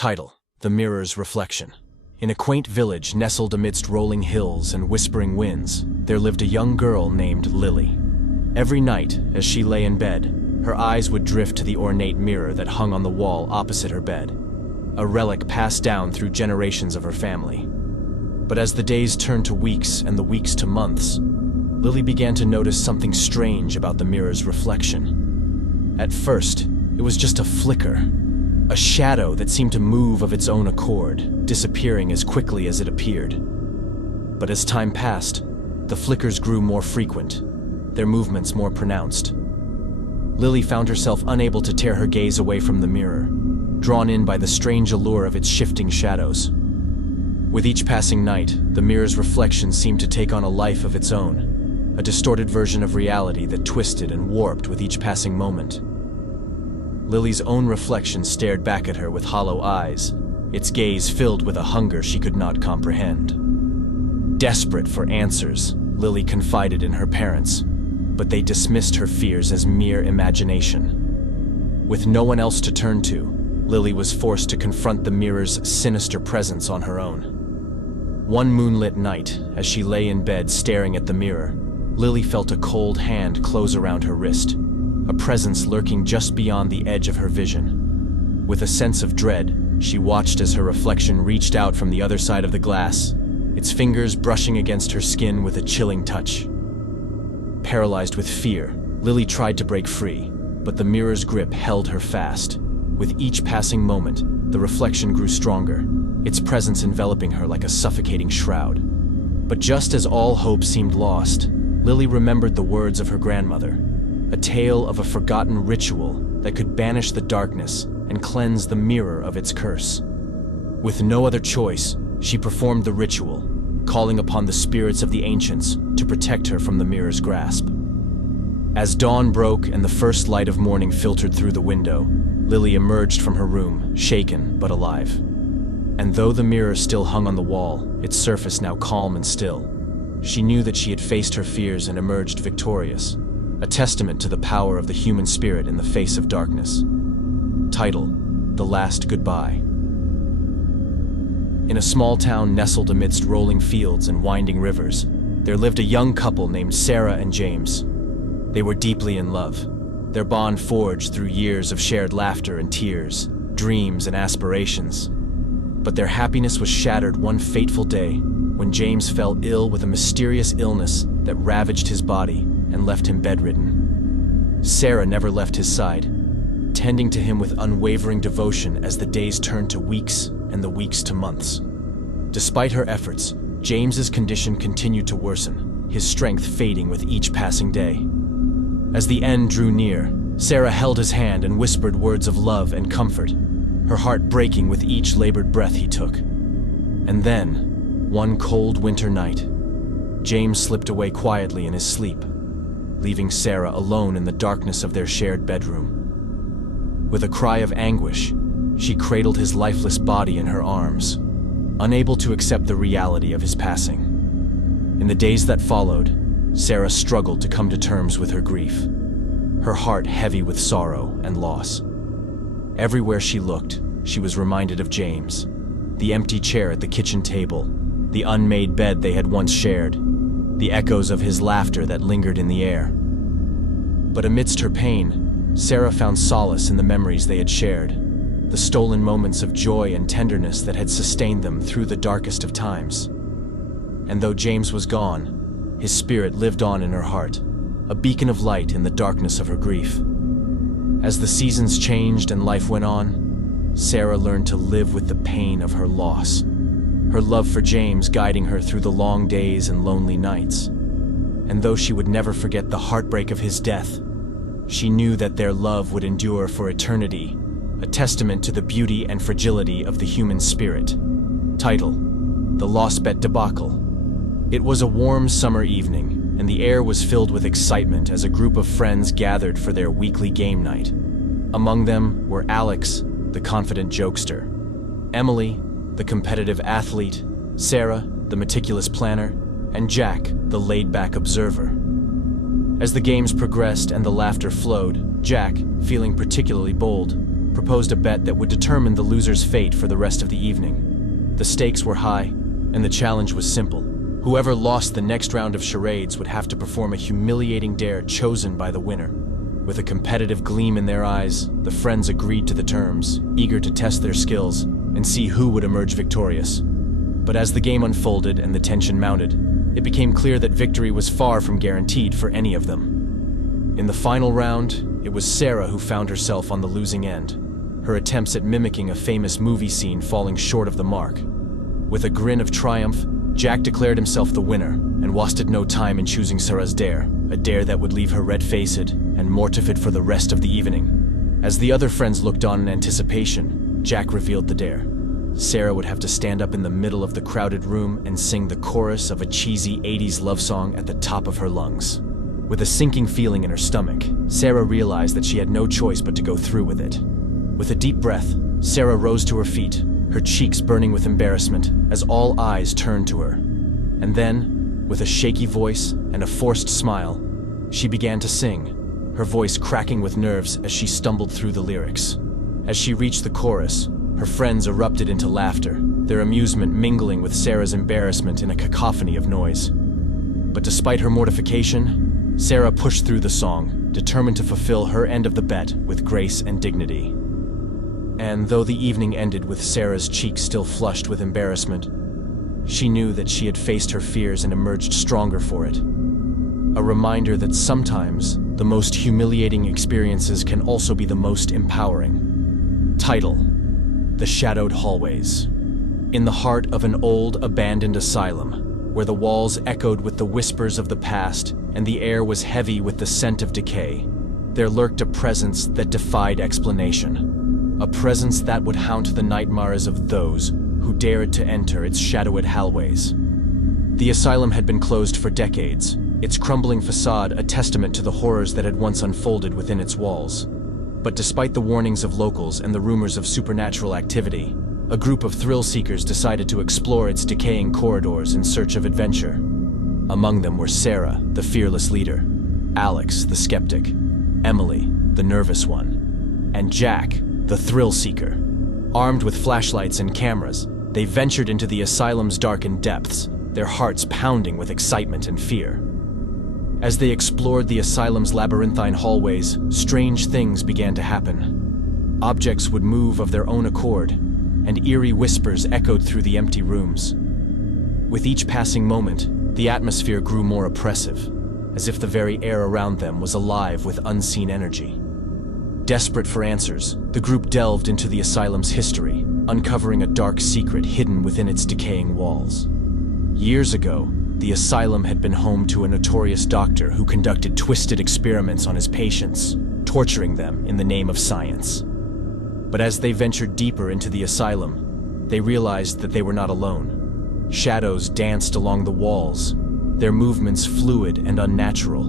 Title: The Mirror's Reflection. In a quaint village nestled amidst rolling hills and whispering winds, there lived a young girl named Lily. Every night, as she lay in bed, her eyes would drift to the ornate mirror that hung on the wall opposite her bed, a relic passed down through generations of her family. But as the days turned to weeks and the weeks to months, Lily began to notice something strange about the mirror's reflection. At first, it was just a flicker, a shadow that seemed to move of its own accord, disappearing as quickly as it appeared. But as time passed, the flickers grew more frequent, their movements more pronounced. Lily found herself unable to tear her gaze away from the mirror, drawn in by the strange allure of its shifting shadows. With each passing night, the mirror's reflection seemed to take on a life of its own, a distorted version of reality that twisted and warped with each passing moment. Lily's own reflection stared back at her with hollow eyes, its gaze filled with a hunger she could not comprehend. Desperate for answers, Lily confided in her parents, but they dismissed her fears as mere imagination. With no one else to turn to, Lily was forced to confront the mirror's sinister presence on her own. One moonlit night, as she lay in bed staring at the mirror, Lily felt a cold hand close around her wrist, a presence lurking just beyond the edge of her vision. With a sense of dread, she watched as her reflection reached out from the other side of the glass, its fingers brushing against her skin with a chilling touch. Paralyzed with fear, Lily tried to break free, but the mirror's grip held her fast. With each passing moment, the reflection grew stronger, its presence enveloping her like a suffocating shroud. But just as all hope seemed lost, Lily remembered the words of her grandmother, a tale of a forgotten ritual that could banish the darkness and cleanse the mirror of its curse. With no other choice, she performed the ritual, calling upon the spirits of the ancients to protect her from the mirror's grasp. As dawn broke and the first light of morning filtered through the window, Lily emerged from her room, shaken but alive. And though the mirror still hung on the wall, its surface now calm and still, she knew that she had faced her fears and emerged victorious, a testament to the power of the human spirit in the face of darkness. Title: The Last Goodbye. In a small town nestled amidst rolling fields and winding rivers, there lived a young couple named Sarah and James. They were deeply in love, their bond forged through years of shared laughter and tears, dreams and aspirations. But their happiness was shattered one fateful day when James fell ill with a mysterious illness that ravaged his body and left him bedridden. Sarah never left his side, tending to him with unwavering devotion as the days turned to weeks and the weeks to months. Despite her efforts, James's condition continued to worsen, his strength fading with each passing day. As the end drew near, Sarah held his hand and whispered words of love and comfort, her heart breaking with each labored breath he took. And then, one cold winter night, James slipped away quietly in his sleep, leaving Sarah alone in the darkness of their shared bedroom. With a cry of anguish, she cradled his lifeless body in her arms, unable to accept the reality of his passing. In the days that followed, Sarah struggled to come to terms with her grief, her heart heavy with sorrow and loss. Everywhere she looked, she was reminded of James, the empty chair at the kitchen table, the unmade bed they had once shared, the echoes of his laughter that lingered in the air. But amidst her pain, Sarah found solace in the memories they had shared, the stolen moments of joy and tenderness that had sustained them through the darkest of times. And though James was gone, his spirit lived on in her heart, a beacon of light in the darkness of her grief. As the seasons changed and life went on, Sarah learned to live with the pain of her loss, her love for James guiding her through the long days and lonely nights. And though she would never forget the heartbreak of his death, she knew that their love would endure for eternity, a testament to the beauty and fragility of the human spirit. Title: The Lost Bet Debacle. It was a warm summer evening, and the air was filled with excitement as a group of friends gathered for their weekly game night. Among them were Alex, the confident jokester, Emily, the competitive athlete, Sarah, the meticulous planner, and Jack, the laid-back observer. As the games progressed and the laughter flowed, Jack, feeling particularly bold, proposed a bet that would determine the loser's fate for the rest of the evening. The stakes were high, and the challenge was simple. Whoever lost the next round of charades would have to perform a humiliating dare chosen by the winner. With a competitive gleam in their eyes, the friends agreed to the terms, eager to test their skills and see who would emerge victorious. But as the game unfolded and the tension mounted, it became clear that victory was far from guaranteed for any of them. In the final round, it was Sarah who found herself on the losing end, her attempts at mimicking a famous movie scene falling short of the mark. With a grin of triumph, Jack declared himself the winner and wasted no time in choosing Sarah's dare, a dare that would leave her red-faced and mortified for the rest of the evening. As the other friends looked on in anticipation, Jack revealed the dare. Sarah would have to stand up in the middle of the crowded room and sing the chorus of a cheesy 80s love song at the top of her lungs. With a sinking feeling in her stomach, Sarah realized that she had no choice but to go through with it. With a deep breath, Sarah rose to her feet, her cheeks burning with embarrassment as all eyes turned to her. And then, with a shaky voice and a forced smile, she began to sing, her voice cracking with nerves as she stumbled through the lyrics. As she reached the chorus, her friends erupted into laughter, their amusement mingling with Sarah's embarrassment in a cacophony of noise. But despite her mortification, Sarah pushed through the song, determined to fulfill her end of the bet with grace and dignity. And though the evening ended with Sarah's cheeks still flushed with embarrassment, she knew that she had faced her fears and emerged stronger for it. A reminder that sometimes the most humiliating experiences can also be the most empowering. Title: The Shadowed Hallways. In the heart of an old, abandoned asylum, where the walls echoed with the whispers of the past and the air was heavy with the scent of decay, there lurked a presence that defied explanation. A presence that would haunt the nightmares of those who dared to enter its shadowed hallways. The asylum had been closed for decades, its crumbling facade a testament to the horrors that had once unfolded within its walls. But despite the warnings of locals and the rumors of supernatural activity, a group of thrill-seekers decided to explore its decaying corridors in search of adventure. Among them were Sarah, the fearless leader, Alex, the skeptic, Emily, the nervous one, and Jack, the thrill-seeker. Armed with flashlights and cameras, they ventured into the asylum's darkened depths, their hearts pounding with excitement and fear. As they explored the asylum's labyrinthine hallways, strange things began to happen. Objects would move of their own accord, and eerie whispers echoed through the empty rooms. With each passing moment, the atmosphere grew more oppressive, as if the very air around them was alive with unseen energy. Desperate for answers, the group delved into the asylum's history, uncovering a dark secret hidden within its decaying walls. Years ago, the asylum had been home to a notorious doctor who conducted twisted experiments on his patients, torturing them in the name of science. But as they ventured deeper into the asylum, they realized that they were not alone. Shadows danced along the walls, their movements fluid and unnatural.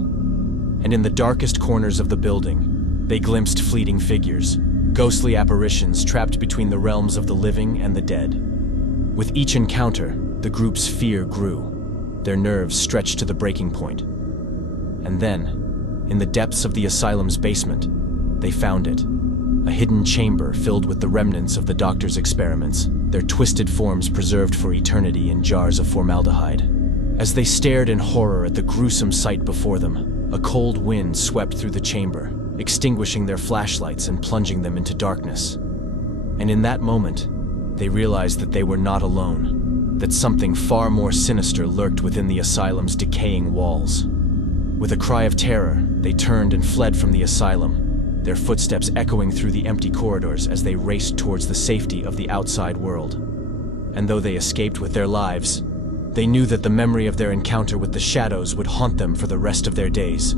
And in the darkest corners of the building, they glimpsed fleeting figures, ghostly apparitions trapped between the realms of the living and the dead. With each encounter, the group's fear grew, their nerves stretched to the breaking point. And then, in the depths of the asylum's basement, they found it. A hidden chamber filled with the remnants of the doctor's experiments, their twisted forms preserved for eternity in jars of formaldehyde. As they stared in horror at the gruesome sight before them, a cold wind swept through the chamber, extinguishing their flashlights and plunging them into darkness. And in that moment, they realized that they were not alone, that something far more sinister lurked within the asylum's decaying walls. With a cry of terror, they turned and fled from the asylum, their footsteps echoing through the empty corridors as they raced towards the safety of the outside world. And though they escaped with their lives, they knew that the memory of their encounter with the shadows would haunt them for the rest of their days.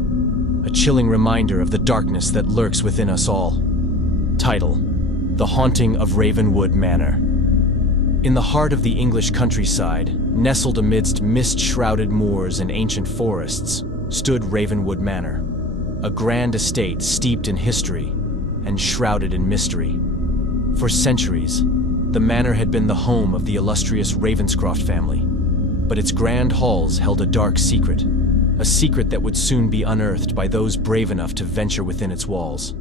A chilling reminder of the darkness that lurks within us all. Title: The Haunting of Ravenwood Manor. In the heart of the English countryside, nestled amidst mist-shrouded moors and ancient forests, stood Ravenwood Manor, a grand estate steeped in history and shrouded in mystery. For centuries, the manor had been the home of the illustrious Ravenscroft family, but its grand halls held a dark secret, a secret that would soon be unearthed by those brave enough to venture within its walls.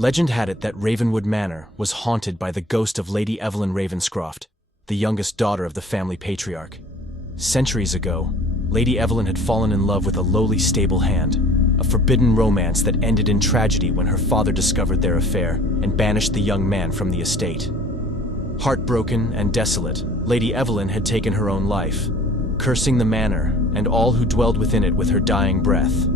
Legend had it that Ravenwood Manor was haunted by the ghost of Lady Evelyn Ravenscroft, the youngest daughter of the family patriarch. Centuries ago, Lady Evelyn had fallen in love with a lowly stable hand, a forbidden romance that ended in tragedy when her father discovered their affair and banished the young man from the estate. Heartbroken and desolate, Lady Evelyn had taken her own life, cursing the manor and all who dwelled within it with her dying breath.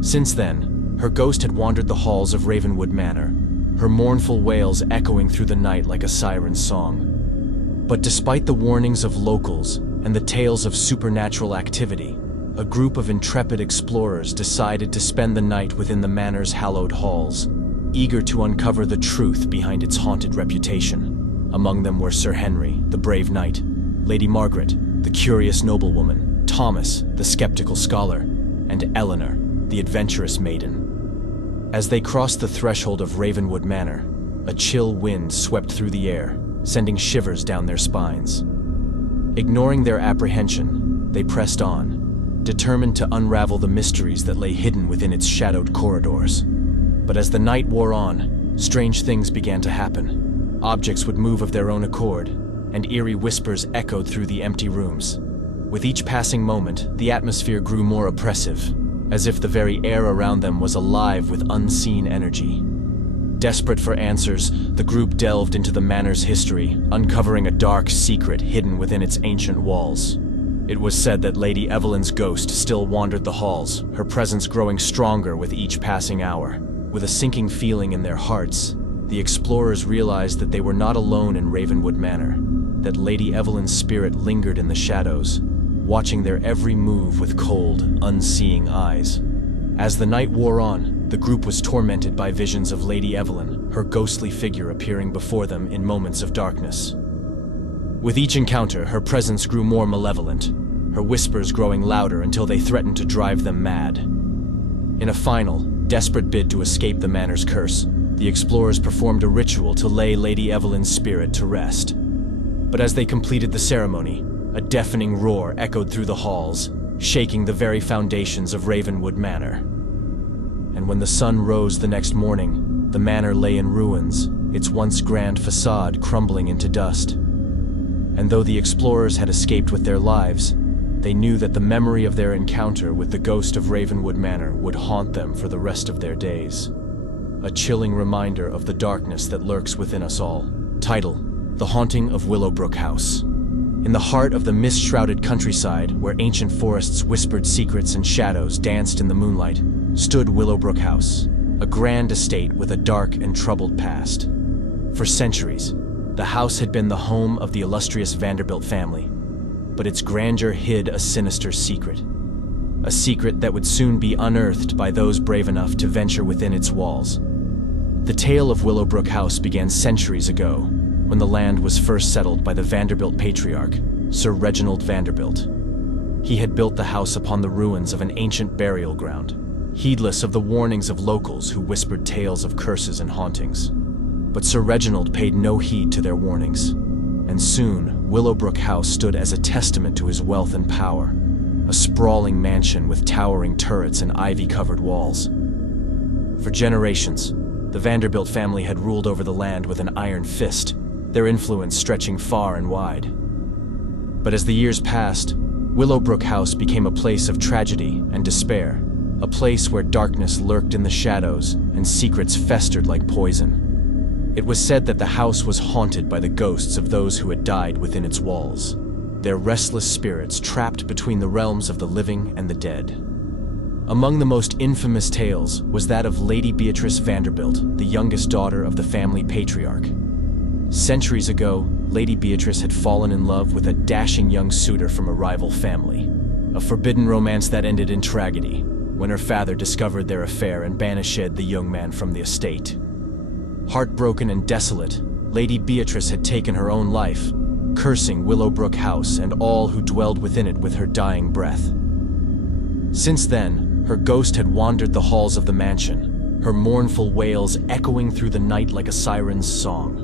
Since then, her ghost had wandered the halls of Ravenwood Manor, her mournful wails echoing through the night like a siren's song. But despite the warnings of locals and the tales of supernatural activity, a group of intrepid explorers decided to spend the night within the manor's hallowed halls, eager to uncover the truth behind its haunted reputation. Among them were Sir Henry, the brave knight, Lady Margaret, the curious noblewoman, Thomas, the skeptical scholar, and Eleanor, the adventurous maiden. As they crossed the threshold of Ravenwood Manor, a chill wind swept through the air, sending shivers down their spines. Ignoring their apprehension, they pressed on, determined to unravel the mysteries that lay hidden within its shadowed corridors. But as the night wore on, strange things began to happen. Objects would move of their own accord, and eerie whispers echoed through the empty rooms. With each passing moment, the atmosphere grew more oppressive, as if the very air around them was alive with unseen energy. Desperate for answers, the group delved into the manor's history, uncovering a dark secret hidden within its ancient walls. It was said that Lady Evelyn's ghost still wandered the halls, her presence growing stronger with each passing hour. With a sinking feeling in their hearts, the explorers realized that they were not alone in Ravenwood Manor, that Lady Evelyn's spirit lingered in the shadows, watching their every move with cold, unseeing eyes. As the night wore on, the group was tormented by visions of Lady Evelyn, her ghostly figure appearing before them in moments of darkness. With each encounter, her presence grew more malevolent, her whispers growing louder until they threatened to drive them mad. In a final, desperate bid to escape the manor's curse, the explorers performed a ritual to lay Lady Evelyn's spirit to rest. But as they completed the ceremony, a deafening roar echoed through the halls, shaking the very foundations of Ravenwood Manor. And when the sun rose the next morning, the manor lay in ruins, its once grand facade crumbling into dust. And though the explorers had escaped with their lives, they knew that the memory of their encounter with the ghost of Ravenwood Manor would haunt them for the rest of their days. A chilling reminder of the darkness that lurks within us all. Title: The Haunting of Willowbrook House. In the heart of the mist-shrouded countryside, where ancient forests whispered secrets and shadows danced in the moonlight, stood Willowbrook House, a grand estate with a dark and troubled past. For centuries, the house had been the home of the illustrious Vanderbilt family, but its grandeur hid a sinister secret. A secret that would soon be unearthed by those brave enough to venture within its walls. The tale of Willowbrook House began centuries ago, when the land was first settled by the Vanderbilt patriarch, Sir Reginald Vanderbilt. He had built the house upon the ruins of an ancient burial ground, heedless of the warnings of locals who whispered tales of curses and hauntings. But Sir Reginald paid no heed to their warnings, and soon Willowbrook House stood as a testament to his wealth and power, a sprawling mansion with towering turrets and ivy-covered walls. For generations, the Vanderbilt family had ruled over the land with an iron fist, their influence stretching far and wide. But as the years passed, Willowbrook House became a place of tragedy and despair, a place where darkness lurked in the shadows and secrets festered like poison. It was said that the house was haunted by the ghosts of those who had died within its walls, their restless spirits trapped between the realms of the living and the dead. Among the most infamous tales was that of Lady Beatrice Vanderbilt, the youngest daughter of the family patriarch. Centuries ago, Lady Beatrice had fallen in love with a dashing young suitor from a rival family, a forbidden romance that ended in tragedy when her father discovered their affair and banished the young man from the estate. Heartbroken and desolate, Lady Beatrice had taken her own life, cursing Willowbrook House and all who dwelled within it with her dying breath. Since then, her ghost had wandered the halls of the mansion, her mournful wails echoing through the night like a siren's song.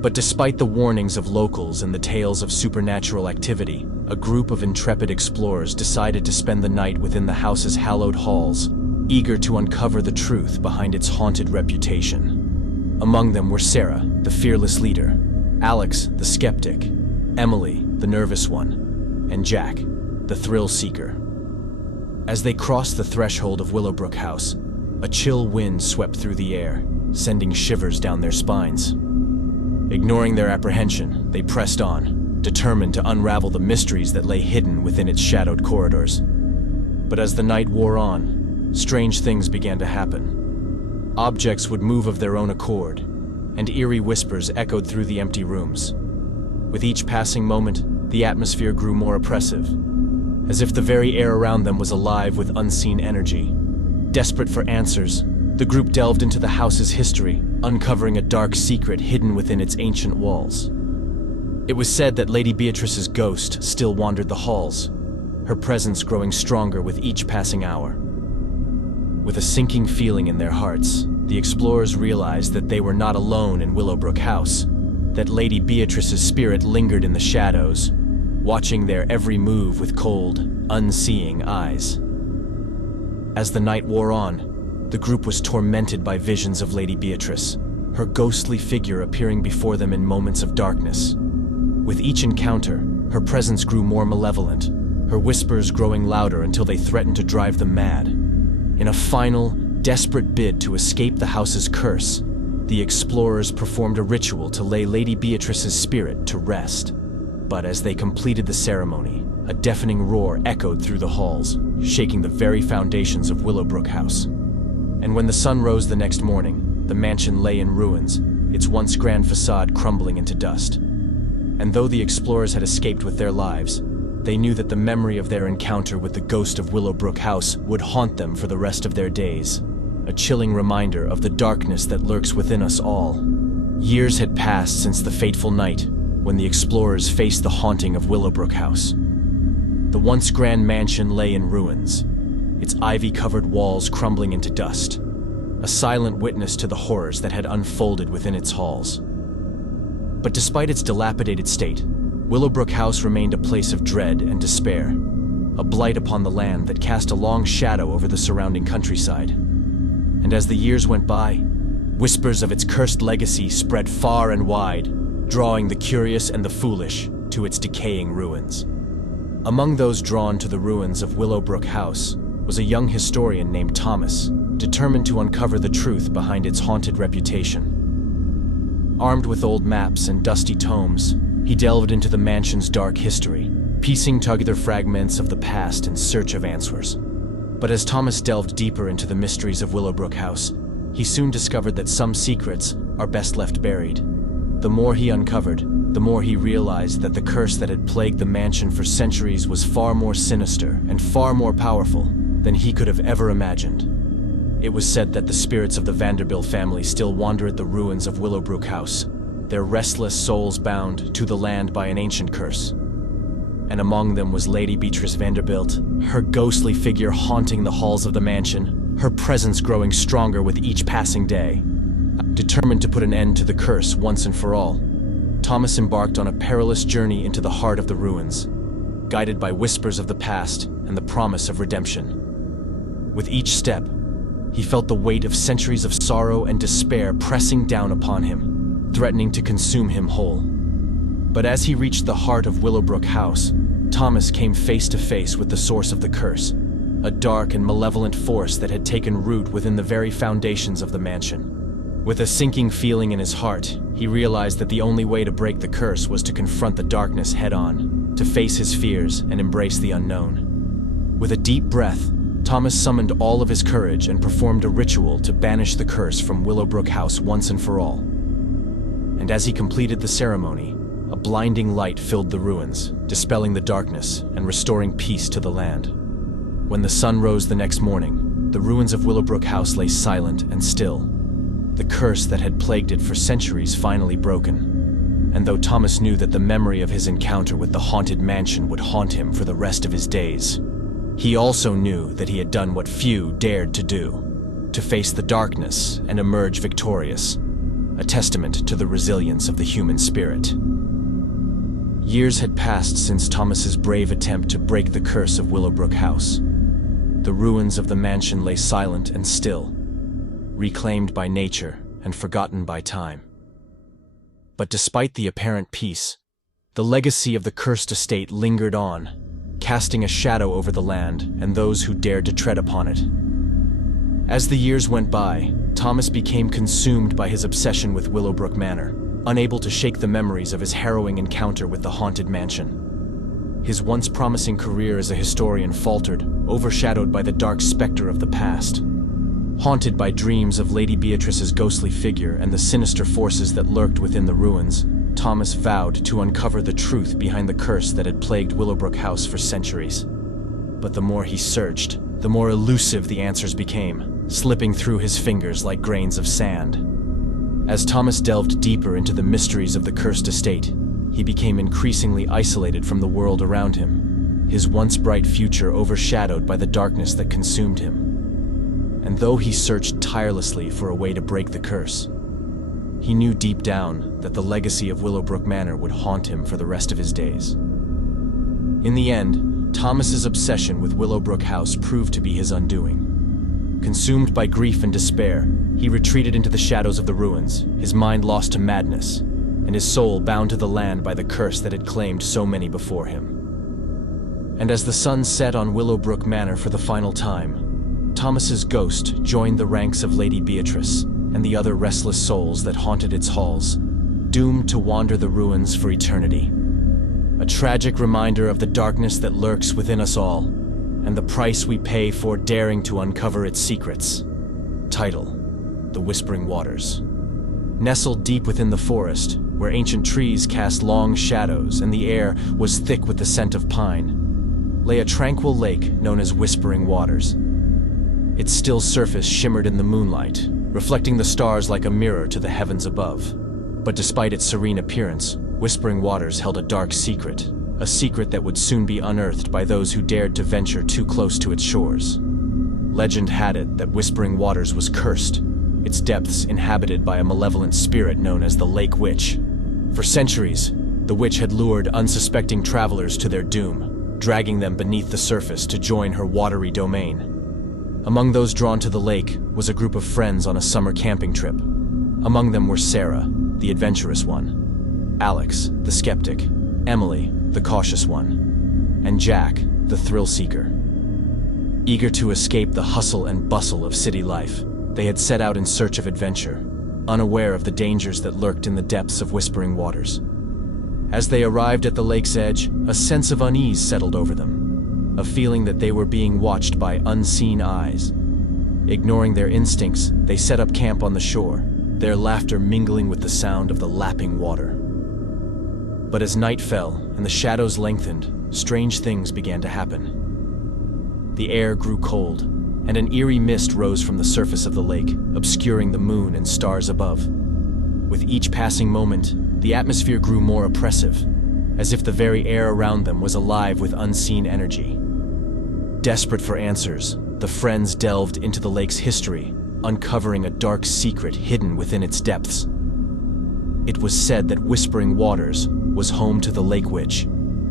But despite the warnings of locals and the tales of supernatural activity, a group of intrepid explorers decided to spend the night within the house's hallowed halls, eager to uncover the truth behind its haunted reputation. Among them were Sarah, the fearless leader, Alex, the skeptic, Emily, the nervous one, and Jack, the thrill seeker. As they crossed the threshold of Willowbrook House, a chill wind swept through the air, sending shivers down their spines. Ignoring their apprehension, they pressed on, determined to unravel the mysteries that lay hidden within its shadowed corridors. But as the night wore on, strange things began to happen. Objects would move of their own accord, and eerie whispers echoed through the empty rooms. With each passing moment, the atmosphere grew more oppressive, as if the very air around them was alive with unseen energy. Desperate for answers, the group delved into the house's history, uncovering a dark secret hidden within its ancient walls. It was said that Lady Beatrice's ghost still wandered the halls, her presence growing stronger with each passing hour. With a sinking feeling in their hearts, the explorers realized that they were not alone in Willowbrook House, that Lady Beatrice's spirit lingered in the shadows, watching their every move with cold, unseeing eyes. As the night wore on, the group was tormented by visions of Lady Beatrice, her ghostly figure appearing before them in moments of darkness. With each encounter, her presence grew more malevolent, her whispers growing louder until they threatened to drive them mad. In a final, desperate bid to escape the house's curse, the explorers performed a ritual to lay Lady Beatrice's spirit to rest. But as they completed the ceremony, a deafening roar echoed through the halls, shaking the very foundations of Willowbrook House. And when the sun rose the next morning, the mansion lay in ruins, its once grand facade crumbling into dust. And though the explorers had escaped with their lives, they knew that the memory of their encounter with the ghost of Willowbrook House would haunt them for the rest of their days, a chilling reminder of the darkness that lurks within us all. Years had passed since the fateful night when the explorers faced the haunting of Willowbrook House. The once grand mansion lay in ruins, its ivy-covered walls crumbling into dust, a silent witness to the horrors that had unfolded within its halls. But despite its dilapidated state, Willowbrook House remained a place of dread and despair, a blight upon the land that cast a long shadow over the surrounding countryside. And as the years went by, whispers of its cursed legacy spread far and wide, drawing the curious and the foolish to its decaying ruins. Among those drawn to the ruins of Willowbrook House was a young historian named Thomas, determined to uncover the truth behind its haunted reputation. Armed with old maps and dusty tomes, he delved into the mansion's dark history, piecing together fragments of the past in search of answers. But as Thomas delved deeper into the mysteries of Willowbrook House, he soon discovered that some secrets are best left buried. The more he uncovered, the more he realized that the curse that had plagued the mansion for centuries was far more sinister and far more powerful than he could have ever imagined. It was said that the spirits of the Vanderbilt family still wander at the ruins of Willowbrook House, their restless souls bound to the land by an ancient curse. And among them was Lady Beatrice Vanderbilt, her ghostly figure haunting the halls of the mansion, her presence growing stronger with each passing day. Determined to put an end to the curse once and for all, Thomas embarked on a perilous journey into the heart of the ruins, guided by whispers of the past and the promise of redemption. With each step, he felt the weight of centuries of sorrow and despair pressing down upon him, threatening to consume him whole. But as he reached the heart of Willowbrook House, Thomas came face to face with the source of the curse, a dark and malevolent force that had taken root within the very foundations of the mansion. With a sinking feeling in his heart, he realized that the only way to break the curse was to confront the darkness head-on, to face his fears and embrace the unknown. With a deep breath, Thomas summoned all of his courage and performed a ritual to banish the curse from Willowbrook House once and for all. And as he completed the ceremony, a blinding light filled the ruins, dispelling the darkness and restoring peace to the land. When the sun rose the next morning, the ruins of Willowbrook House lay silent and still, the curse that had plagued it for centuries finally broken. And though Thomas knew that the memory of his encounter with the haunted mansion would haunt him for the rest of his days, he also knew that he had done what few dared to do, to face the darkness and emerge victorious, a testament to the resilience of the human spirit. Years had passed since Thomas's brave attempt to break the curse of Willowbrook House. the ruins of the mansion lay silent and still, reclaimed by nature and forgotten by time. But despite the apparent peace, the legacy of the cursed estate lingered on, casting a shadow over the land and those who dared to tread upon it. As the years went by, Thomas became consumed by his obsession with Willowbrook Manor, unable to shake the memories of his harrowing encounter with the haunted mansion. His once promising career as a historian faltered, overshadowed by the dark specter of the past. Haunted by dreams of Lady Beatrice's ghostly figure and the sinister forces that lurked within the ruins, Thomas vowed to uncover the truth behind the curse that had plagued Willowbrook House for centuries. But the more he searched, the more elusive the answers became, slipping through his fingers like grains of sand. As Thomas delved deeper into the mysteries of the cursed estate, he became increasingly isolated from the world around him, his once bright future overshadowed by the darkness that consumed him. And though he searched tirelessly for a way to break the curse, he knew deep down that the legacy of Willowbrook Manor would haunt him for the rest of his days. In the end, Thomas's obsession with Willowbrook House proved to be his undoing. Consumed by grief and despair, he retreated into the shadows of the ruins, his mind lost to madness, and his soul bound to the land by the curse that had claimed so many before him. And as the sun set on Willowbrook Manor for the final time, Thomas's ghost joined the ranks of Lady Beatrice and the other restless souls that haunted its halls, doomed to wander the ruins for eternity. A tragic reminder of the darkness that lurks within us all, and the price we pay for daring to uncover its secrets. Title: The Whispering Waters. Nestled deep within the forest, where ancient trees cast long shadows and the air was thick with the scent of pine, lay a tranquil lake known as Whispering Waters. Its still surface shimmered in the moonlight, reflecting the stars like a mirror to the heavens above. But despite its serene appearance, Whispering Waters held a dark secret, a secret that would soon be unearthed by those who dared to venture too close to its shores. Legend had it that Whispering Waters was cursed, its depths inhabited by a malevolent spirit known as the Lake Witch. For centuries, the witch had lured unsuspecting travelers to their doom, dragging them beneath the surface to join her watery domain. Among those drawn to the lake was a group of friends on a summer camping trip. Among them were Sarah, the adventurous one, Alex, the skeptic, Emily, the cautious one, and Jack, the thrill-seeker. Eager to escape the hustle and bustle of city life, they had set out in search of adventure, unaware of the dangers that lurked in the depths of Whispering Waters. As they arrived at the lake's edge, a sense of unease settled over them, a feeling that they were being watched by unseen eyes. Ignoring their instincts, they set up camp on the shore, their laughter mingling with the sound of the lapping water. But as night fell and the shadows lengthened, strange things began to happen. The air grew cold, and an eerie mist rose from the surface of the lake, obscuring the moon and stars above. With each passing moment, the atmosphere grew more oppressive, as if the very air around them was alive with unseen energy. Desperate for answers, the friends delved into the lake's history, uncovering a dark secret hidden within its depths. It was said that Whispering Waters was home to the Lake Witch,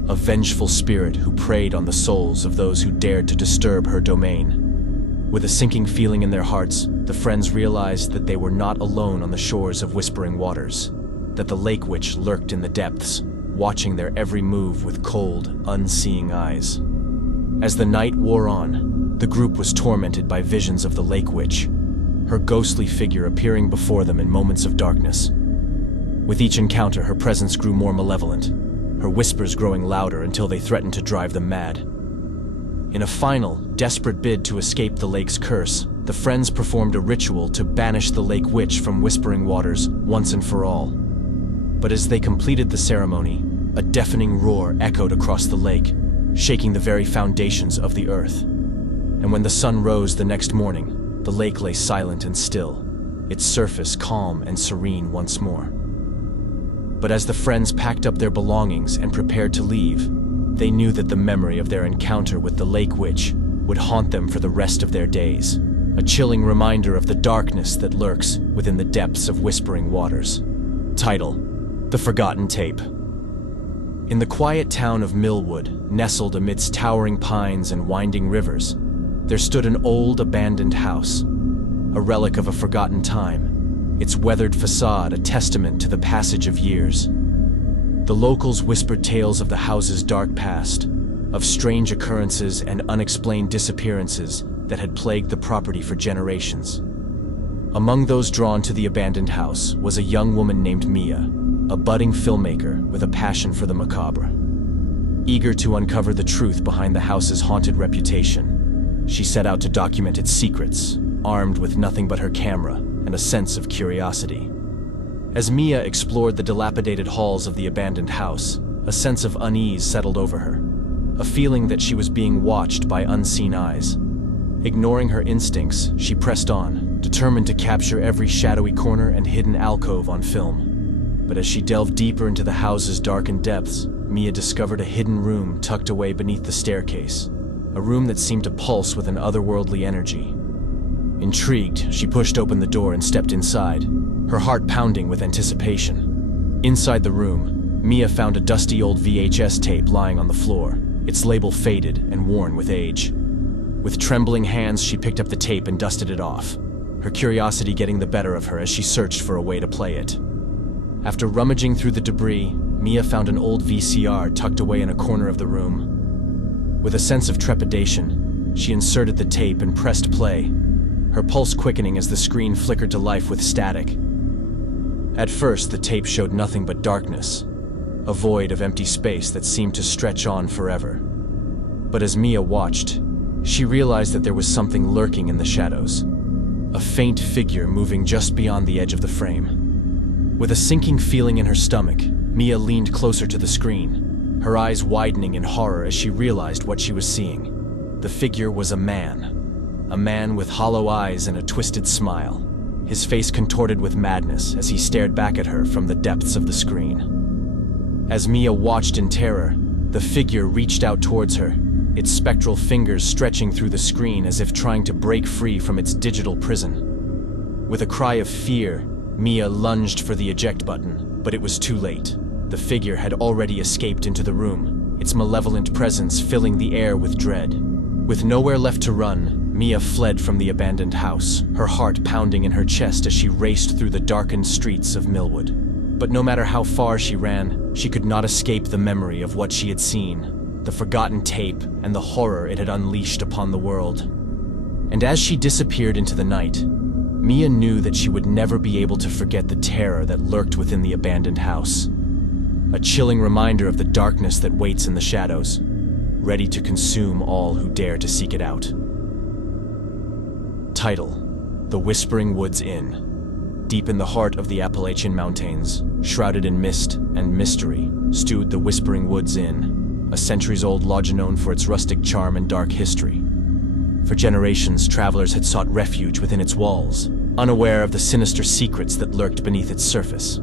a vengeful spirit who preyed on the souls of those who dared to disturb her domain. With a sinking feeling in their hearts, the friends realized that they were not alone on the shores of Whispering Waters, that the Lake Witch lurked in the depths, watching their every move with cold, unseeing eyes. As the night wore on, the group was tormented by visions of the Lake Witch, her ghostly figure appearing before them in moments of darkness. With each encounter, her presence grew more malevolent, her whispers growing louder until they threatened to drive them mad. In a final, desperate bid to escape the lake's curse, the friends performed a ritual to banish the Lake Witch from Whispering Waters once and for all. But as they completed the ceremony, a deafening roar echoed across the lake, shaking the very foundations of the earth. And when the sun rose the next morning, the lake lay silent and still, its surface calm and serene once more. But as the friends packed up their belongings and prepared to leave, they knew that the memory of their encounter with the Lake Witch would haunt them for the rest of their days, a chilling reminder of the darkness that lurks within the depths of Whispering Waters. Title: The Forgotten Tape. In the quiet town of Millwood, nestled amidst towering pines and winding rivers, there stood an old, abandoned house, a relic of a forgotten time, its weathered facade a testament to the passage of years. The locals whispered tales of the house's dark past, of strange occurrences and unexplained disappearances that had plagued the property for generations. Among those drawn to the abandoned house was a young woman named Mia, a budding filmmaker with a passion for the macabre. Eager to uncover the truth behind the house's haunted reputation, she set out to document its secrets, armed with nothing but her camera and a sense of curiosity. As Mia explored the dilapidated halls of the abandoned house, a sense of unease settled over her, a feeling that she was being watched by unseen eyes. Ignoring her instincts, she pressed on, determined to capture every shadowy corner and hidden alcove on film. But as she delved deeper into the house's darkened depths, Mia discovered a hidden room tucked away beneath the staircase, a room that seemed to pulse with an otherworldly energy. Intrigued, she pushed open the door and stepped inside, her heart pounding with anticipation. Inside the room, Mia found a dusty old VHS tape lying on the floor, its label faded and worn with age. With trembling hands, she picked up the tape and dusted it off, her curiosity getting the better of her as she searched for a way to play it. After rummaging through the debris, Mia found an old VCR tucked away in a corner of the room. With a sense of trepidation, she inserted the tape and pressed play, her pulse quickening as the screen flickered to life with static. At first, the tape showed nothing but darkness, a void of empty space that seemed to stretch on forever. But as Mia watched, she realized that there was something lurking in the shadows, a faint figure moving just beyond the edge of the frame. With a sinking feeling in her stomach, Mia leaned closer to the screen, her eyes widening in horror as she realized what she was seeing. The figure was a man with hollow eyes and a twisted smile, his face contorted with madness as he stared back at her from the depths of the screen. As Mia watched in terror, the figure reached out towards her, its spectral fingers stretching through the screen as if trying to break free from its digital prison. With a cry of fear, Mia lunged for the eject button, but it was too late. The figure had already escaped into the room, its malevolent presence filling the air with dread. With nowhere left to run, Mia fled from the abandoned house, her heart pounding in her chest as she raced through the darkened streets of Millwood. But no matter how far she ran, she could not escape the memory of what she had seen, the forgotten tape and the horror it had unleashed upon the world. And as she disappeared into the night, Mia knew that she would never be able to forget the terror that lurked within the abandoned house. A chilling reminder of the darkness that waits in the shadows, ready to consume all who dare to seek it out. Title: The Whispering Woods Inn. Deep in the heart of the Appalachian Mountains, shrouded in mist and mystery, stewed the Whispering Woods Inn, a centuries-old lodge known for its rustic charm and dark history. For generations, travelers had sought refuge within its walls, unaware of the sinister secrets that lurked beneath its surface.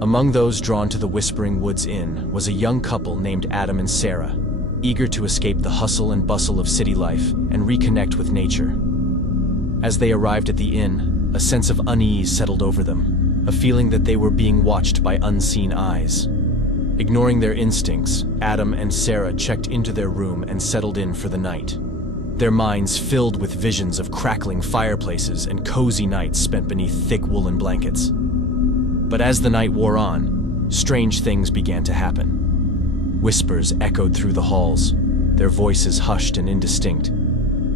Among those drawn to the Whispering Woods Inn was a young couple named Adam and Sarah, eager to escape the hustle and bustle of city life and reconnect with nature. As they arrived at the inn, a sense of unease settled over them, a feeling that they were being watched by unseen eyes. Ignoring their instincts, Adam and Sarah checked into their room and settled in for the night, their minds filled with visions of crackling fireplaces and cozy nights spent beneath thick woolen blankets. But as the night wore on, strange things began to happen. Whispers echoed through the halls, their voices hushed and indistinct,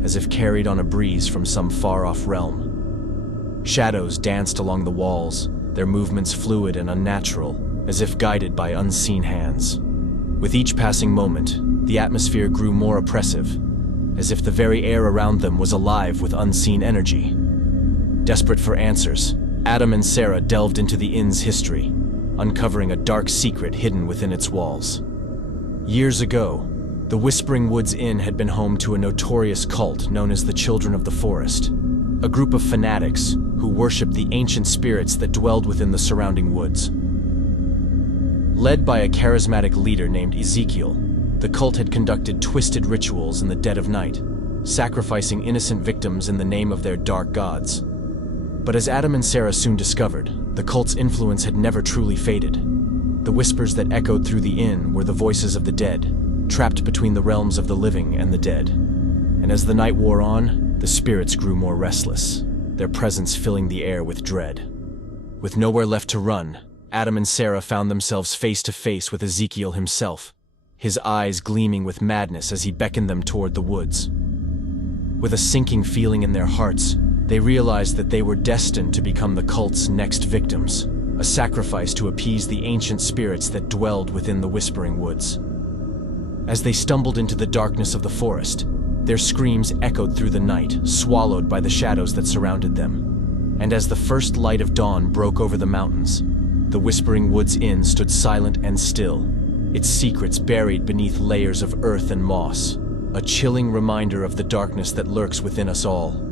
as if carried on a breeze from some far-off realm. Shadows danced along the walls, their movements fluid and unnatural, as if guided by unseen hands. With each passing moment, the atmosphere grew more oppressive, as if the very air around them was alive with unseen energy. Desperate for answers, Adam and Sarah delved into the inn's history, uncovering a dark secret hidden within its walls. Years ago, the Whispering Woods Inn had been home to a notorious cult known as the Children of the Forest, a group of fanatics who worshipped the ancient spirits that dwelled within the surrounding woods. Led by a charismatic leader named Ezekiel, the cult had conducted twisted rituals in the dead of night, sacrificing innocent victims in the name of their dark gods. But as Adam and Sarah soon discovered, the cult's influence had never truly faded. The whispers that echoed through the inn were the voices of the dead, trapped between the realms of the living and the dead. And as the night wore on, the spirits grew more restless, their presence filling the air with dread. With nowhere left to run, Adam and Sarah found themselves face to face with Ezekiel himself, his eyes gleaming with madness as he beckoned them toward the woods. With a sinking feeling in their hearts, they realized that they were destined to become the cult's next victims, a sacrifice to appease the ancient spirits that dwelled within the Whispering Woods. As they stumbled into the darkness of the forest, their screams echoed through the night, swallowed by the shadows that surrounded them. And as the first light of dawn broke over the mountains, the Whispering Woods Inn stood silent and still, its secrets buried beneath layers of earth and moss, a chilling reminder of the darkness that lurks within us all.